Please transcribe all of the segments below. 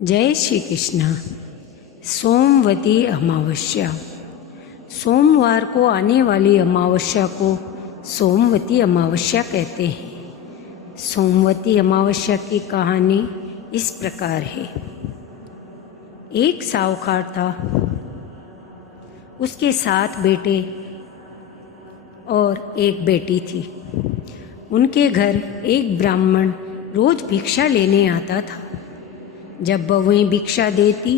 जय श्री कृष्ण। सोमवती अमावस्या। सोमवार को आने वाली अमावस्या को सोमवती अमावस्या कहते हैं। सोमवती अमावस्या की कहानी इस प्रकार है। एक साहूकार था, उसके 7 बेटे और एक बेटी थी। उनके घर एक ब्राह्मण रोज भिक्षा लेने आता था। जब बहुएं भिक्षा देती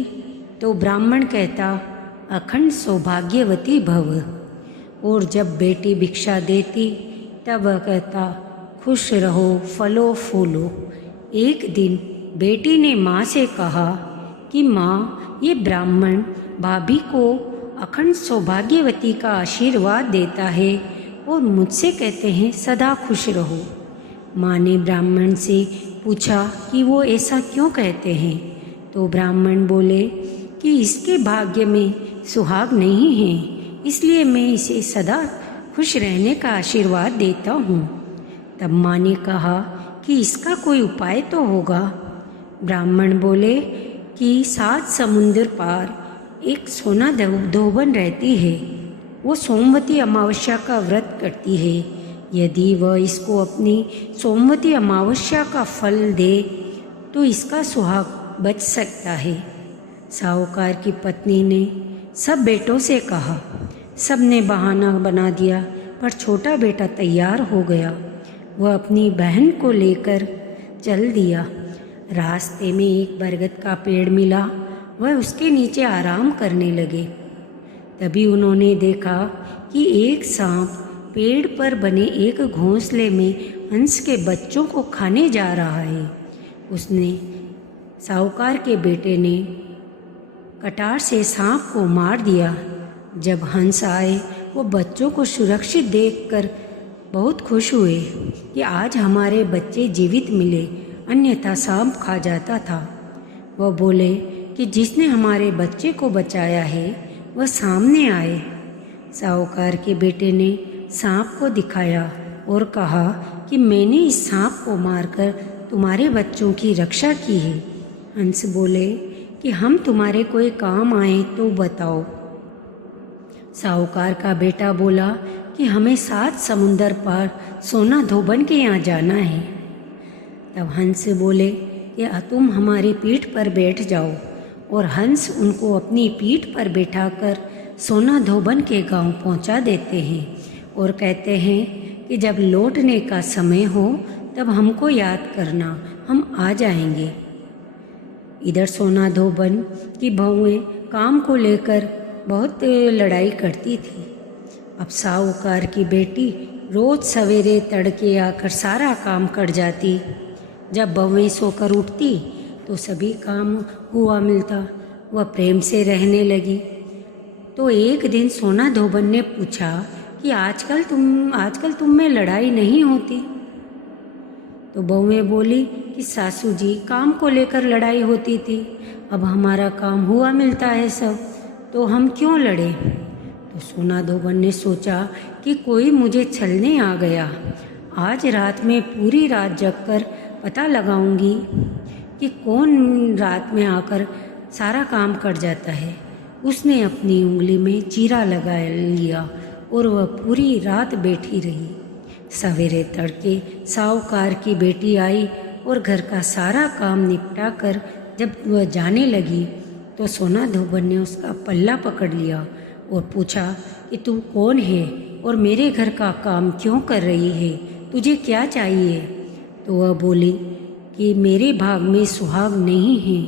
तो ब्राह्मण कहता, अखंड सौभाग्यवती भव। और जब बेटी भिक्षा देती तब वह कहता, खुश रहो फलो फूलो। एक दिन बेटी ने माँ से कहा कि माँ, ये ब्राह्मण भाभी को अखंड सौभाग्यवती का आशीर्वाद देता है और मुझसे कहते हैं सदा खुश रहो। माँ ने ब्राह्मण से पूछा कि वो ऐसा क्यों कहते हैं। तो ब्राह्मण बोले कि इसके भाग्य में सुहाग नहीं है, इसलिए मैं इसे सदा खुश रहने का आशीर्वाद देता हूँ। तब माँ ने कहा कि इसका कोई उपाय तो होगा। ब्राह्मण बोले कि 7 समुद्र पार एक सोना धोबन रहती है। वो सोमवती अमावस्या का व्रत करती है। यदि वह इसको अपनी सोमवती अमावस्या का फल दे तो इसका सुहाग बच सकता है। साहूकार की पत्नी ने सब बेटों से कहा। सब ने बहाना बना दिया, पर छोटा बेटा तैयार हो गया। वह अपनी बहन को लेकर चल दिया। रास्ते में एक बरगद का पेड़ मिला, वह उसके नीचे आराम करने लगे। तभी उन्होंने देखा कि एक सांप पेड़ पर बने एक घोंसले में हंस के बच्चों को खाने जा रहा है। उसने साहूकार के बेटे ने कटार से सांप को मार दिया। जब हंस आए वो बच्चों को सुरक्षित देखकर बहुत खुश हुए कि आज हमारे बच्चे जीवित मिले, अन्यथा सांप खा जाता था। वह बोले कि जिसने हमारे बच्चे को बचाया है वह सामने आए। साहूकार के बेटे ने सांप को दिखाया और कहा कि मैंने इस सांप को मारकर तुम्हारे बच्चों की रक्षा की है। हंस बोले कि हम तुम्हारे कोई काम आए तो बताओ। साहूकार का बेटा बोला कि हमें 7 समुंदर पार सोना धोबन के यहाँ जाना है। तब हंस बोले कि तुम हमारी पीठ पर बैठ जाओ। और हंस उनको अपनी पीठ पर बैठाकर सोना धोबन के गांव पहुंचा देते हैं और कहते हैं कि जब लौटने का समय हो तब हमको याद करना, हम आ जाएंगे। इधर सोना धोबन की बहुएं काम को लेकर बहुत लड़ाई करती थी। अब साहूकार की बेटी रोज सवेरे तड़के आकर सारा काम कर जाती। जब बहुएं सोकर उठती तो सभी काम हुआ मिलता। वह प्रेम से रहने लगी। तो एक दिन सोना धोबन ने पूछा कि आजकल तुम में लड़ाई नहीं होती। तो बहुएं बोली कि सासू जी, काम को लेकर लड़ाई होती थी, अब हमारा काम हुआ मिलता है सब, तो हम क्यों लड़े। तो सोना धोबन ने सोचा कि कोई मुझे छलने आ गया। आज रात में पूरी रात जगकर पता लगाऊंगी कि कौन रात में आकर सारा काम कर जाता है। उसने अपनी उंगली में चीरा लगा लिया और वह पूरी रात बैठी रही। सवेरे तड़के साहूकार की बेटी आई और घर का सारा काम निपटा कर जब वह जाने लगी तो सोना धोबन ने उसका पल्ला पकड़ लिया और पूछा कि तू कौन है और मेरे घर का काम क्यों कर रही है, तुझे क्या चाहिए। तो वह बोली कि मेरे भाग में सुहाग नहीं है।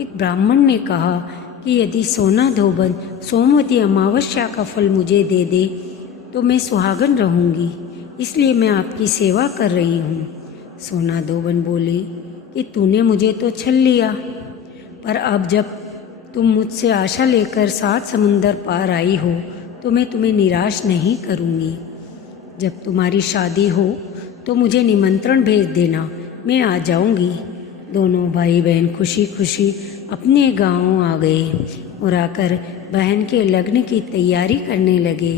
एक ब्राह्मण ने कहा कि यदि सोना धोबन सोमवती अमावस्या का फल मुझे दे दे तो मैं सुहागन रहूँगी, इसलिए मैं आपकी सेवा कर रही हूँ। सोना धोबन बोली कि तूने मुझे तो छल लिया, पर अब जब तुम मुझसे आशा लेकर 7 समुंदर पार आई हो तो मैं तुम्हें निराश नहीं करूँगी। जब तुम्हारी शादी हो तो मुझे निमंत्रण भेज देना, मैं आ जाऊँगी। दोनों भाई बहन खुशी खुशी अपने गांव आ गए और आकर बहन के लग्न की तैयारी करने लगे।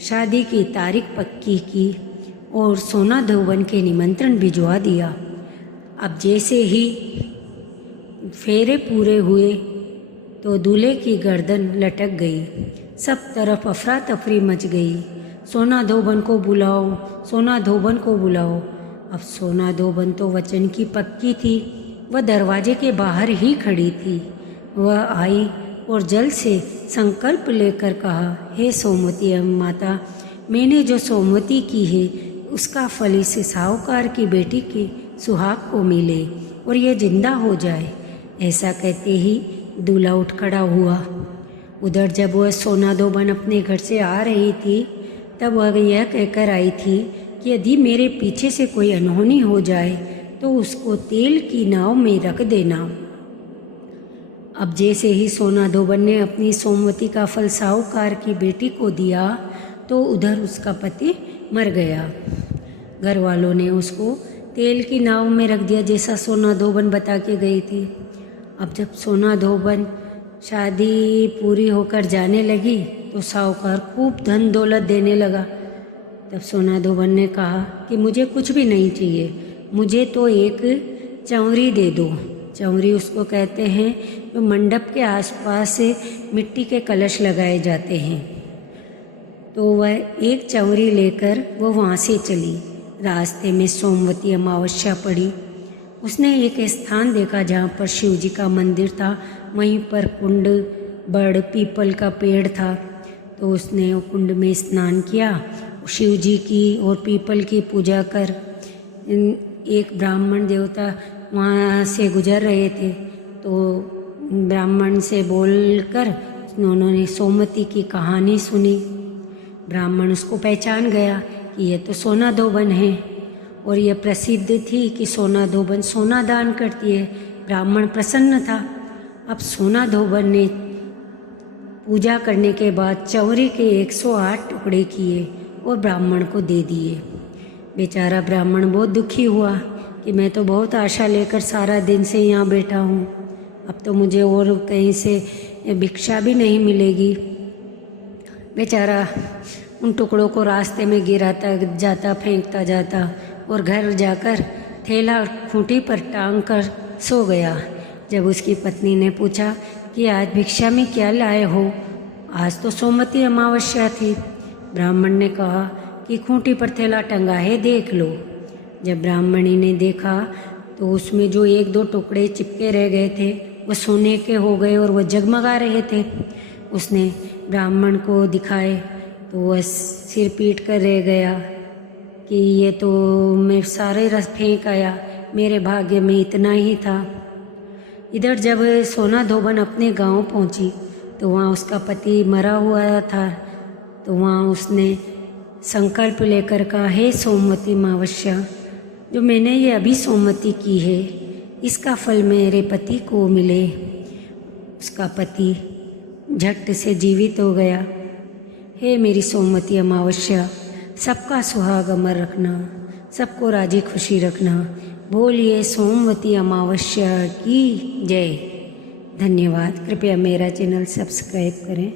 शादी की तारीख पक्की की और सोना धोबन के निमंत्रण भिजवा दिया। अब जैसे ही फेरे पूरे हुए तो दूल्हे की गर्दन लटक गई। सब तरफ अफरा तफरी मच गई। सोना धोबन को बुलाओ, सोना धोबन को बुलाओ। अब सोना धोबन तो वचन की पक्की थी। वह दरवाजे के बाहर ही खड़ी थी। वह आई और जल से संकल्प लेकर कहा, हे सोमवती माता, मैंने जो सोमवती की है उसका फल इस साहूकार की बेटी के सुहाग को मिले और यह जिंदा हो जाए। ऐसा कहते ही दूल्हा उठ खड़ा हुआ। उधर जब वह सोना धोबन अपने घर से आ रही थी तब वह यह कहकर आई थी कि यदि मेरे पीछे से कोई अनहोनी हो जाए तो उसको तेल की नाव में रख देना। अब जैसे ही सोना धोबन ने अपनी सोमवती का फल साहूकार की बेटी को दिया तो उधर उसका पति मर गया। घर वालों ने उसको तेल की नाव में रख दिया जैसा सोना धोबन बता के गई थी। अब जब सोना धोबन शादी पूरी होकर जाने लगी तो साहूकार खूब धन दौलत देने लगा। तब सोना धोबन ने कहा कि मुझे कुछ भी नहीं चाहिए, मुझे तो एक चंवरी दे दो। चंवरी उसको कहते हैं जो मंडप के आसपास से मिट्टी के कलश लगाए जाते हैं। तो वह एक चंवरी लेकर वो वहाँ से चली। रास्ते में सोमवती अमावस्या पड़ी। उसने एक स्थान देखा जहाँ पर शिव जी का मंदिर था। वहीं पर कुंड, बड़, पीपल का पेड़ था। तो उसने वो कुंड में स्नान किया, शिव जी की और पीपल की पूजा कर। एक ब्राह्मण देवता वहाँ से गुजर रहे थे तो ब्राह्मण से बोलकर उन्होंने सोमवती की कहानी सुनी। ब्राह्मण उसको पहचान गया कि ये तो सोना धोबन है और यह प्रसिद्ध थी कि सोना धोबन सोना दान करती है। ब्राह्मण प्रसन्न था। अब सोना धोबन ने पूजा करने के बाद चंवरी के 108 टुकड़े किए और ब्राह्मण को दे दिए। बेचारा ब्राह्मण बहुत दुखी हुआ कि मैं तो बहुत आशा लेकर सारा दिन से यहाँ बैठा हूँ, अब तो मुझे और कहीं से भिक्षा भी नहीं मिलेगी। बेचारा उन टुकड़ों को रास्ते में गिराता जाता, फेंकता जाता और घर जाकर थैला खूंटी पर टांग कर सो गया। जब उसकी पत्नी ने पूछा कि आज भिक्षा में क्या लाए हो, आज तो सोमवती अमावस्या थी। ब्राह्मण ने कहा कि खूंटी पर थैला टंगा है, देख लो। जब ब्राह्मणी ने देखा तो उसमें जो 1-2 टुकड़े चिपके रह गए थे वो सोने के हो गए और वह जगमगा रहे थे। उसने ब्राह्मण को दिखाए तो वह सिर पीट कर रह गया कि ये तो मैं सारे रस फेंक आया, मेरे भाग्य में इतना ही था। इधर जब सोना धोबन अपने गांव पहुंची तो वहाँ उसका पति मरा हुआ था। तो वहाँ उसने संकल्प लेकर कहा, हे सोमवती अमावस्या, जो मैंने ये अभी सोमवती की है इसका फल मेरे पति को मिले। उसका पति झट से जीवित हो गया। हे मेरी सोमवती अमावस्या, सबका सुहाग अमर रखना, सबको राजी खुशी रखना। बोलिए सोमवती अमावस्या की जय। धन्यवाद। कृपया मेरा चैनल सब्सक्राइब करें।